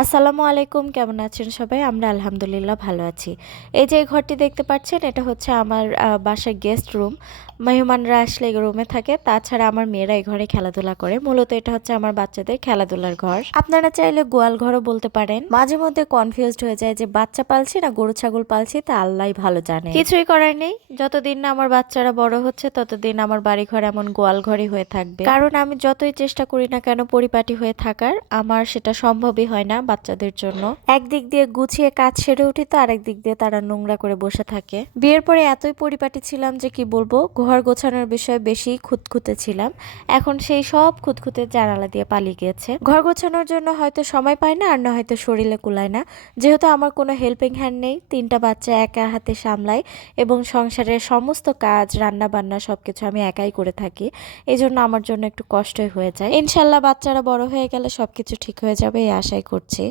আসসালামু আলাইকুম, কেমন আছেন সবাই? আমরা আলহামদুলিল্লাহ ভালো আছি। এই যে ঘরটি দেখতে পাচ্ছেন, এটা হচ্ছে আমার বাসার গেস্ট রুম মেহমানরা আসলে এই রুমে থাকে। তাছাড়া আমার মেয়েরা এই ঘরে খেলাধুলা করে। মূলত এটা হচ্ছে আমার বাচ্চাদের খেলাধুলার ঘর। আপনারা চাইলে গোয়াল ঘরও বলতে পারেন। মাঝে মধ্যে কনফিউজড হয়ে যায় যে বাচ্চা পালছি না গরু, ছাগল পালছি তা আল্লাহ ভালো জানে। কিছুই করার নেই। যতদিন না আমার বাচ্চারা বড় হচ্ছে, ততদিন আমার বাড়ি ঘর এমন গোয়াল ঘরই হয়ে থাকবে। কারণ আমি যতই চেষ্টা করি না কেন পরিপাটি হয়ে থাকার, আমার সেটা সম্ভবই হয় না বাচ্চাদের জন্য। একদিক দিয়ে গুছিয়ে কাজ সেরে উঠি তো আরেক দিক দিয়ে তারা নোংরা করে বসে থাকে। বিয়ের পরে এতই পরিপাটি ছিলাম যে কি বলব ঘর গোছানোর বিষয়ে বেশি খুঁতখুঁতে ছিলাম। এখন সেই সব খুঁতখুঁতে জানালা দিয়ে পালিয়ে গিয়েছে। ঘর গোছানোর জন্য হয়তো সময় পায় না, আর না হয়তো শরীরে কুলায় না। যেহেতু আমার কোনো হেল্পিং হ্যান্ড নেই, তিনটা বাচ্চা একা হাতে সামলাই এবং সংসারের সমস্ত কাজ রান্না বান্না সব কিছু আমি একাই করে থাকি এই জন্য আমার জন্য একটু কষ্টই হয়ে যায়। ইনশাল্লাহ বাচ্চারা বড় হয়ে গেলে সব কিছু ঠিক হয়ে যাবে, এই আশাই করছি।